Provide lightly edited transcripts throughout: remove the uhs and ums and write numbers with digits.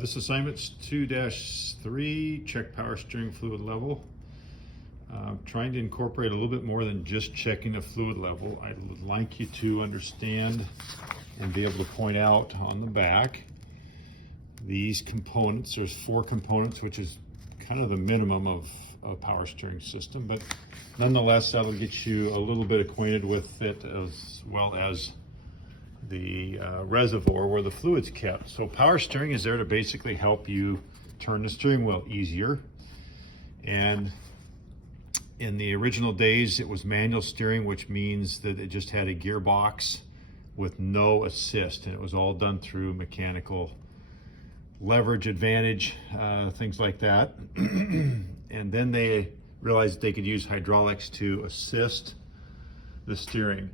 This assignment's 2-3, check power steering fluid level. Trying to incorporate a little bit more than just checking the fluid level. I would like you to understand and be able to point out on the back these components. There's 4 components, which is kind of the minimum of a power steering system, but nonetheless that'll get you a little bit acquainted with it, as well as the reservoir where the fluid's kept. So power steering is there to basically help you turn the steering wheel easier. And in the original days, it was manual steering, which means that it just had a gearbox with no assist, and it was all done through mechanical leverage advantage, things like that. And then they realized they could use hydraulics to assist the steering.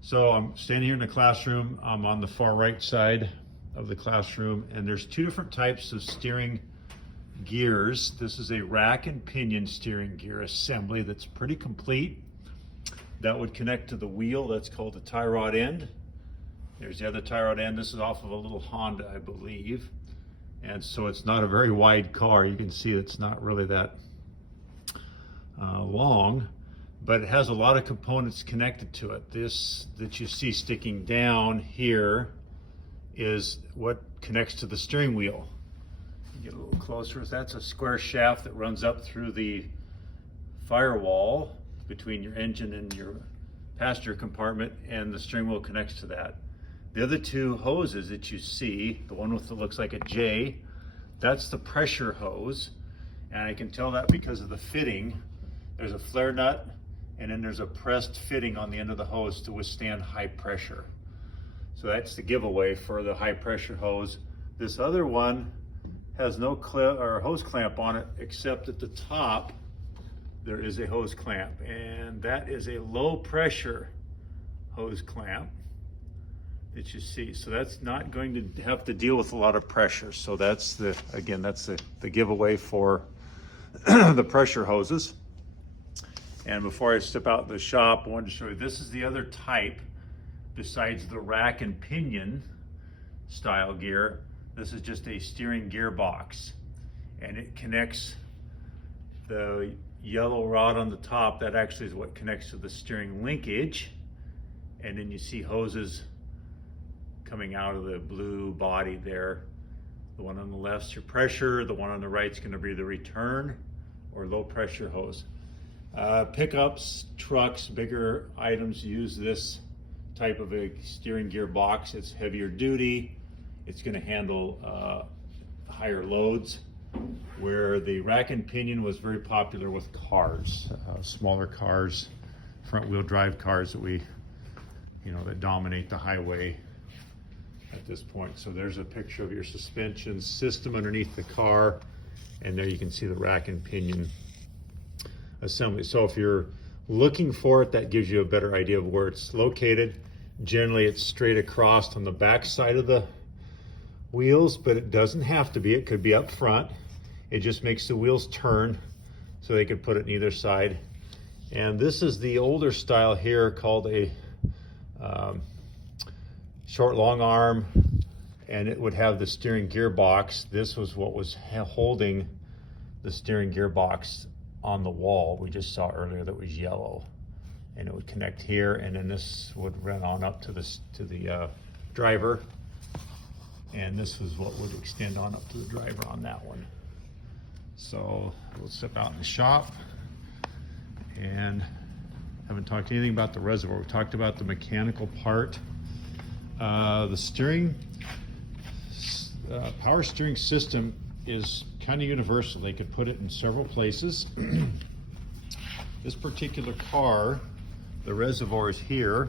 So I'm standing here in the classroom. I'm on the far right side of the classroom, and there's 2 different types of steering gears. This is a rack and pinion steering gear assembly that's pretty complete. That would connect to the wheel. That's called the tie rod end. There's the other tie rod end. This is off of a little Honda, I believe. And so it's not a very wide car. You can see it's not really that long, but it has a lot of components connected to it. This that you see sticking down here is what connects to the steering wheel. Get a little closer. That's a square shaft that runs up through the firewall between your engine and your passenger compartment, and the steering wheel connects to that. The other 2 hoses that you see, the one with that looks like a J, that's the pressure hose, and I can tell that because of the fitting. There's a flare nut, and then there's a pressed fitting on the end of the hose to withstand high pressure. So that's the giveaway for the high pressure hose. This other one has no hose clamp on it, except at the top there is a hose clamp, and that is a low pressure hose clamp that you see. So that's not going to have to deal with a lot of pressure. So that's the giveaway for the pressure hoses. And before I step out the shop, I wanted to show you, this is the other type besides the rack and pinion style gear. This is just a steering gearbox, and it connects the yellow rod on the top. That actually is what connects to the steering linkage. And then you see hoses coming out of the blue body there. The one on the left's your pressure, the one on the right's going to be the return or low pressure hose. Pickups, trucks, bigger items use this type of a steering gearbox. It's heavier duty. It's going to handle higher loads, where the rack and pinion was very popular with cars, smaller cars, front wheel drive cars that dominate the highway at this point. So there's a picture of your suspension system underneath the car, and there you can see the rack and pinion assembly. So if you're looking for it, that gives you a better idea of where it's located. Generally it's straight across on the back side of the wheels, but it doesn't have to be. It could be up front. It just makes the wheels turn, so they could put it on either side. And this is the older style here, called a short long arm, and it would have the steering gearbox. This was what was holding the steering gearbox on the wall we just saw earlier that was yellow, and it would connect here, and then this would run on up to the driver, and this was what would extend on up to the driver on that one. So we'll step out in the shop, and haven't talked anything about the reservoir. We talked about the mechanical part. The steering, power steering system is kind of universal. They could put it in several places. This particular car, the reservoir is here,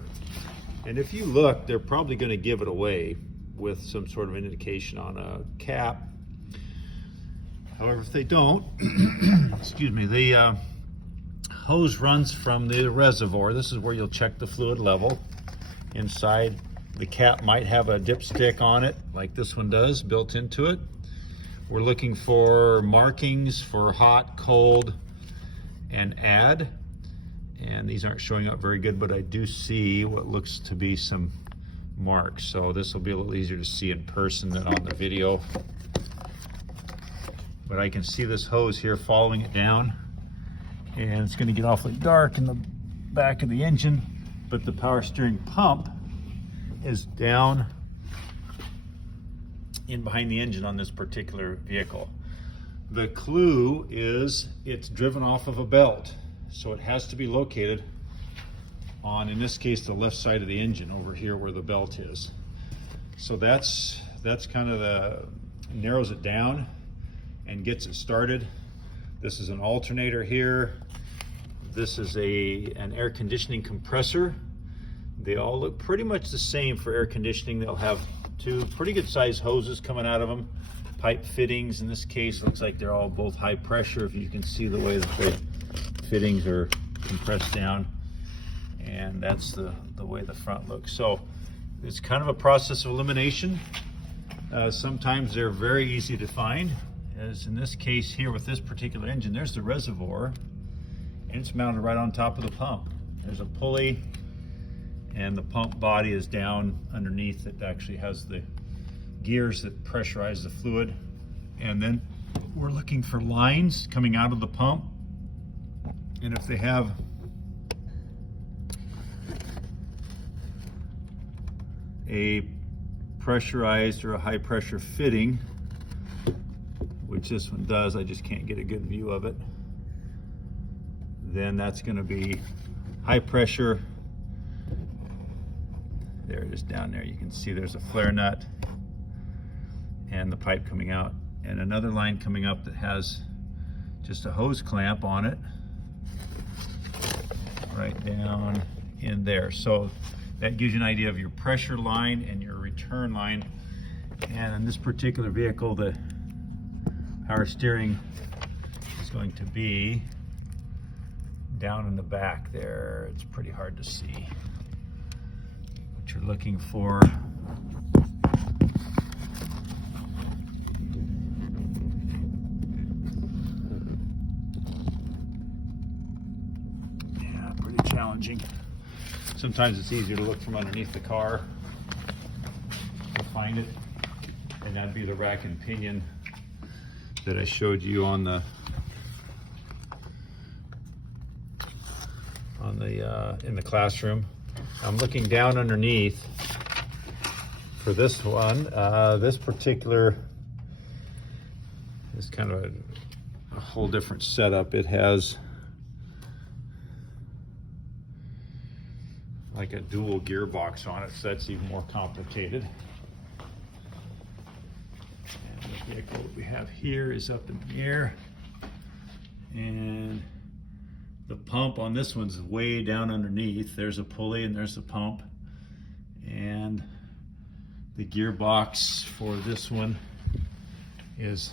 and if you look, they're probably going to give it away with some sort of indication on a cap. However, if they don't, excuse me, the hose runs from the reservoir. This is where you'll check the fluid level. Inside, the cap might have a dipstick on it, like this one does, built into it. We're looking for markings for hot, cold, and add. And these aren't showing up very good, but I do see what looks to be some marks. So this will be a little easier to see in person than on the video. But I can see this hose here following it down, and it's going to get awfully dark in the back of the engine, but the power steering pump is down in behind the engine on this particular vehicle. The clue is it's driven off of a belt, so it has to be located on, in this case, the left side of the engine over here where the belt is. So that's kind of narrows it down and gets it started. This is an alternator here. This is an air conditioning compressor. They all look pretty much the same for air conditioning. They'll have two pretty good sized hoses coming out of them. Pipe fittings, in this case, looks like they're all both high pressure, if you can see the way that the fittings are compressed down. And that's the way the front looks. So it's kind of a process of elimination. Sometimes they're very easy to find, as in this case here with this particular engine. There's the reservoir, and it's mounted right on top of the pump. There's a pulley, and the pump body is down underneath. It actually has the gears that pressurize the fluid. And then we're looking for lines coming out of the pump, and if they have a pressurized or a high pressure fitting, which this one does, I just can't get a good view of it, then that's going to be high pressure. There it is down there. You can see there's a flare nut and the pipe coming out, and another line coming up that has just a hose clamp on it right down in there. So that gives you an idea of your pressure line and your return line. And in this particular vehicle, the power steering is going to be down in the back there. It's pretty hard to see what you're looking for. Yeah, pretty challenging. Sometimes it's easier to look from underneath the car to find it, and that'd be the rack and pinion that I showed you on the in the classroom. I'm looking down underneath for this one. This particular is kind of a whole different setup. It has like a dual gearbox on it, so that's even more complicated. And the vehicle that we have here is up in the air, and the pump on this one's way down underneath. There's a pulley and there's the pump, and the gearbox for this one is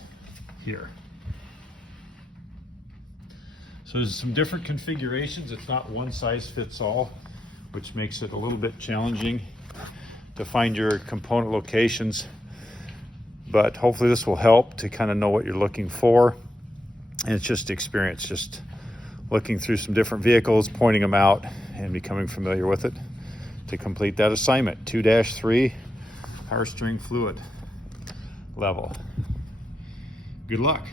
here. So there's some different configurations. It's not one size fits all, which makes it a little bit challenging to find your component locations. But hopefully this will help to kind of know what you're looking for. And it's just experience, just looking through some different vehicles, pointing them out, and becoming familiar with it to complete that assignment. 2-3 power steering fluid level. Good luck.